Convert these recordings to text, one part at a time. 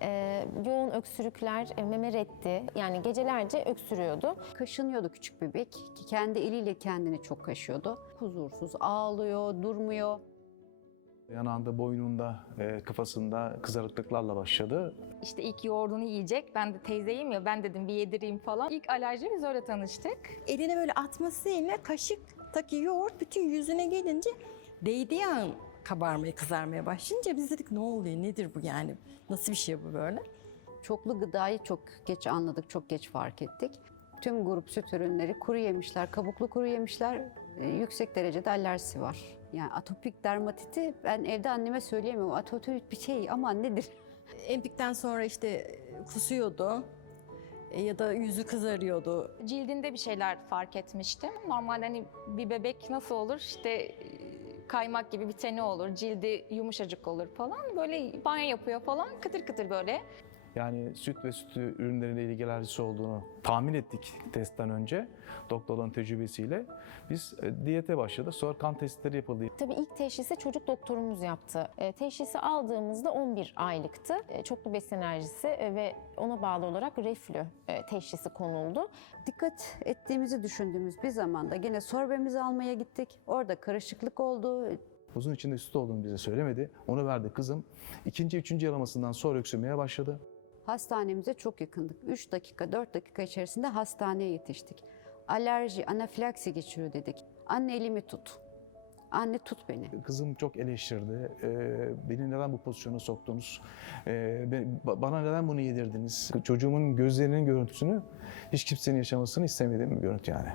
e, yoğun öksürükler, e, meme reddi yani gecelerce öksürüyordu. Kaşınıyordu küçük bebek. Kendi eliyle kendini çok kaşıyordu. Huzursuz, ağlıyor, durmuyor. Yanağında, boynunda, e, kafasında kızarıklıklarla başladı. İşte ilk yoğurdunu yiyecek. Ben de teyzeyim ya ben dedim bir yedireyim falan. İlk alerji biz öyle tanıştık. eline böyle atmasıyla kaşıktaki yoğurt bütün yüzüne gelince değdiği an kabarmaya kızarmaya başlayınca biz dedik ne oluyor nedir bu yani nasıl bir şey bu böyle. Çoklu gıdayı çok geç anladık, çok geç fark ettik. Tüm grup süt ürünleri kuru yemişler, kabuklu kuru yemişler, e, yüksek derecede alerjisi var. Yani atopik dermatiti ben evde anneme söyleyemiyorum. Atopik bir şey ama nedir? Empikten sonra işte kusuyordu e, ya da yüzü kızarıyordu. Cildinde bir şeyler fark etmiştim. Normalde hani bir bebek nasıl olur? İşte kaymak gibi bir teni olur, cildi yumuşacık olur falan. Böyle banyo yapıyor falan kıtır kıtır böyle. Yani süt ve süt ürünleriyle ilgili alerjisi olduğunu tahmin ettik testten önce. Doktorların tecrübesiyle. Biz e, diyete başladık. Sonra kan testleri yapıldı. Tabii ilk teşhisi çocuk doktorumuz yaptı. E, teşhisi aldığımızda 11 aylıktı. E, çoklu besin alerjisi e, ve ona bağlı olarak reflü e, teşhisi konuldu. Dikkat ettiğimizi düşündüğümüz bir zamanda gene sorbemizi almaya gittik. Orada karışıklık oldu. Buzun içinde süt olduğunu bize söylemedi. Onu verdi kızım. İkinci, üçüncü yalamasından sonra öksürmeye başladı. Hastanemize çok yakındık. 3 dakika, 4 dakika içerisinde hastaneye yetiştik. Alerji, anafilaksi geçiriyor dedik. Anne elimi tut. Anne tut beni. Kızım çok eleştirdi. Ee, beni neden bu pozisyona soktunuz? Ee, bana neden bunu yedirdiniz? Çocuğumun gözlerinin görüntüsünü hiç kimsenin yaşamasını istemediğim bir görüntü yani.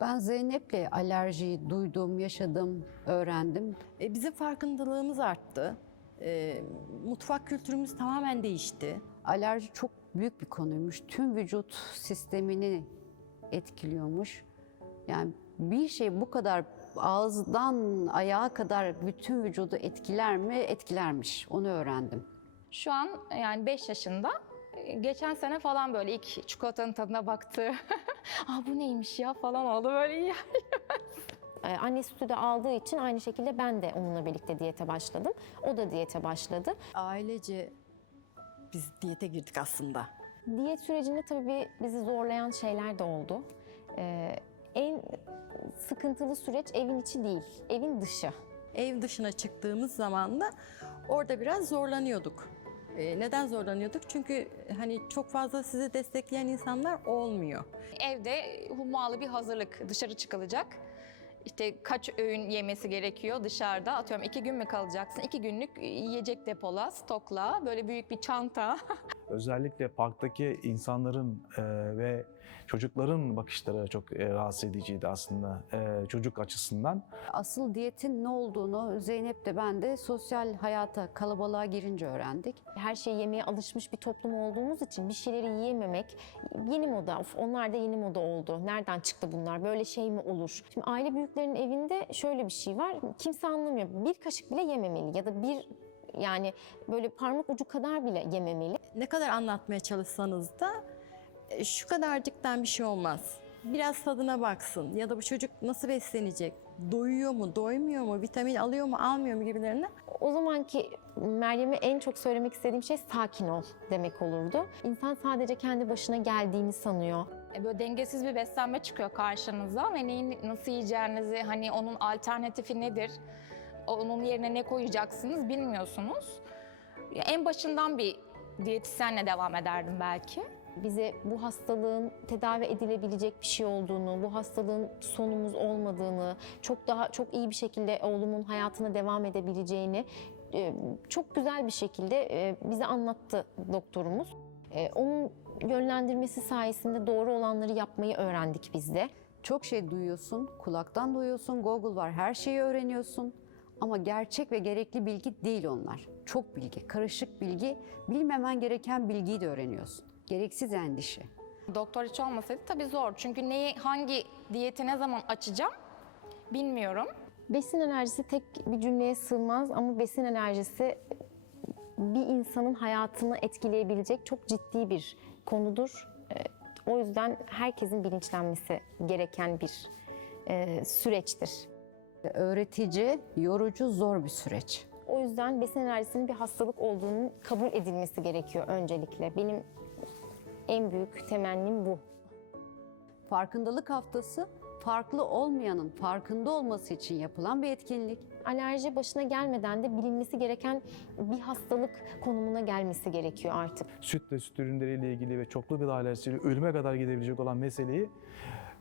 Ben Zeynep'le alerjiyi duydum, yaşadım, öğrendim. E, bizim farkındalığımız arttı. E, mutfak kültürümüz tamamen değişti. Alerji çok büyük bir konuymuş. Tüm vücut sistemini etkiliyormuş. Yani bir şey bu kadar ağızdan ayağa kadar bütün vücudu etkiler mi? Etkilermiş. Onu öğrendim. Şu an yani 5 yaşında. Geçen sene falan böyle ilk çikolatanın tadına baktı. Aa bu neymiş ya falan oldu böyle ya. E, Anne sütü de aldığı için aynı şekilde ben de onunla birlikte diyete başladım. O da diyete başladı. Ailece biz diyete girdik aslında. Diyet sürecinde tabii bizi zorlayan şeyler de oldu. E, en sıkıntılı süreç evin içi değil, evin dışı. Ev dışına çıktığımız zaman da orada biraz zorlanıyorduk. E, neden zorlanıyorduk? Çünkü hani çok fazla sizi destekleyen insanlar olmuyor. Evde hummalı bir hazırlık dışarı çıkılacak. İşte kaç öğün yemesi gerekiyor dışarıda. Atıyorum iki gün mü kalacaksın? İki günlük yiyecek depola, stokla, böyle büyük bir çanta. Özellikle parktaki insanların e, ve çocukların bakışları çok e, rahatsız ediciydi aslında e, çocuk açısından. Asıl diyetin ne olduğunu Zeynep de ben de sosyal hayata, kalabalığa girince öğrendik. Her şeyi yemeye alışmış bir toplum olduğumuz için bir şeyleri yiyememek yeni moda. Of, onlar da yeni moda oldu. Nereden çıktı bunlar? Böyle şey mi olur? Şimdi aile büyüklerinin evinde şöyle bir şey var. Kimse anlamıyor. Bir kaşık bile yememeli ya da bir yani böyle parmak ucu kadar bile yememeli. Ne kadar anlatmaya çalışsanız da şu kadarcıktan bir şey olmaz. Biraz tadına baksın ya da bu çocuk nasıl beslenecek? Doyuyor mu, doymuyor mu, vitamin alıyor mu, almıyor mu gibilerine O zamanki Meryem'e en çok söylemek istediğim şey sakin ol demek olurdu. İnsan sadece kendi başına geldiğini sanıyor. E, Böyle dengesiz bir beslenme çıkıyor karşınıza ve neyi nasıl yiyeceğinizi, hani onun alternatifi nedir, onun yerine ne koyacaksınız bilmiyorsunuz. Ya En başından bir diyetisyenle devam ederdim belki. Bize bu hastalığın tedavi edilebilecek bir şey olduğunu, bu hastalığın sonumuz olmadığını, çok daha çok iyi bir şekilde oğlumun hayatına devam edebileceğini e, çok güzel bir şekilde e, bize anlattı doktorumuz. E, Onun yönlendirmesi sayesinde doğru olanları yapmayı öğrendik biz de. Çok şey duyuyorsun, kulaktan duyuyorsun, Google var, her şeyi öğreniyorsun. Ama gerçek ve gerekli bilgi değil onlar. Çok bilgi, karışık bilgi, bilmemen gereken bilgiyi de öğreniyorsun. Gereksiz endişe. Doktor hiç olmasaydı tabii zor. Çünkü neyi, hangi diyeti ne zaman açacağım bilmiyorum. Besin alerjisi tek bir cümleye sığmaz ama besin alerjisi bir insanın hayatını etkileyebilecek çok ciddi bir konudur. Ee, O yüzden herkesin bilinçlenmesi gereken bir e, süreçtir. Öğretici, yorucu, zor bir süreç. O yüzden besin alerjisinin bir hastalık olduğunu kabul edilmesi gerekiyor öncelikle. Benim en büyük temennim bu. Farkındalık haftası farklı olmayanın farkında olması için yapılan bir etkinlik. Alerji başına gelmeden de bilinmesi gereken bir hastalık konumuna gelmesi gerekiyor artık. Süt ve süt ürünleriyle ilgili ve çoklu gıda alerjisiyle ölüme kadar gidebilecek olan meseleyi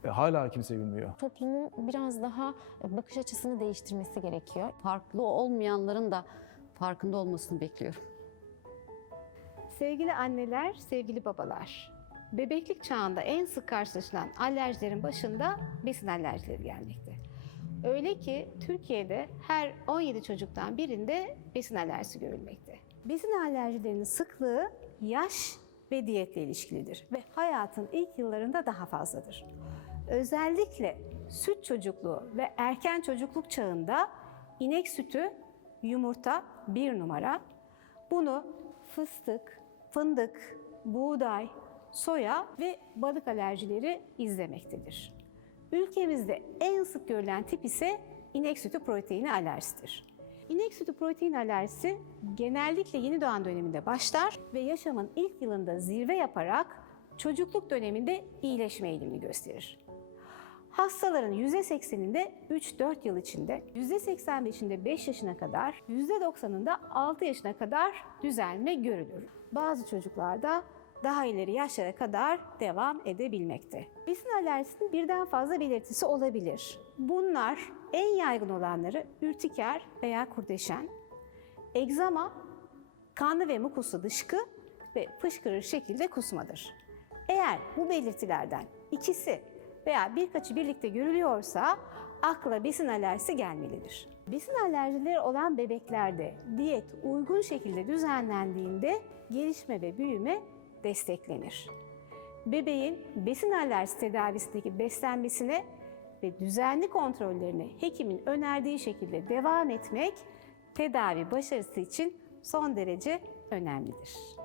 e, hala kimse bilmiyor. Toplumun biraz daha bakış açısını değiştirmesi gerekiyor. Farklı olmayanların da farkında olmasını bekliyorum. Sevgili anneler, sevgili babalar. Bebeklik çağında en sık karşılaşılan alerjilerin başında besin alerjileri gelmekte. Öyle ki Türkiye'de her 17 çocuktan birinde besin alerjisi görülmekte. Besin alerjilerinin sıklığı yaş ve diyetle ilişkilidir ve hayatın ilk yıllarında daha fazladır. Özellikle süt çocukluğu ve erken çocukluk çağında inek sütü, yumurta bir numara, bunu fıstık, fındık, buğday, soya ve balık alerjileri izlemektedir. Ülkemizde en sık görülen tip ise inek sütü proteini alerjisidir. İnek sütü protein alerjisi genellikle yeni doğan döneminde başlar ve yaşamın ilk yılında zirve yaparak çocukluk döneminde iyileşme eğilimini gösterir. Hastaların %80'inde 3-4 yıl içinde, %85'inde 5 yaşına kadar, %90'ında 6 yaşına kadar düzelme görülür. Bazı çocuklarda daha ileri yaşlara kadar devam edebilmekte. Besin alerjisinin birden fazla belirtisi olabilir. Bunlar en yaygın olanları ürtiker veya kurdeşen, egzama, kanlı ve mukuslu dışkı ve fışkırır şekilde kusmadır. Eğer bu belirtilerden ikisi veya birkaçı birlikte görülüyorsa akla besin alerjisi gelmelidir. Besin alerjileri olan bebeklerde diyet uygun şekilde düzenlendiğinde gelişme ve büyüme desteklenir. Bebeğin besin alerjisi tedavisindeki beslenmesine ve düzenli kontrollerine hekimin önerdiği şekilde devam etmek tedavi başarısı için son derece önemlidir.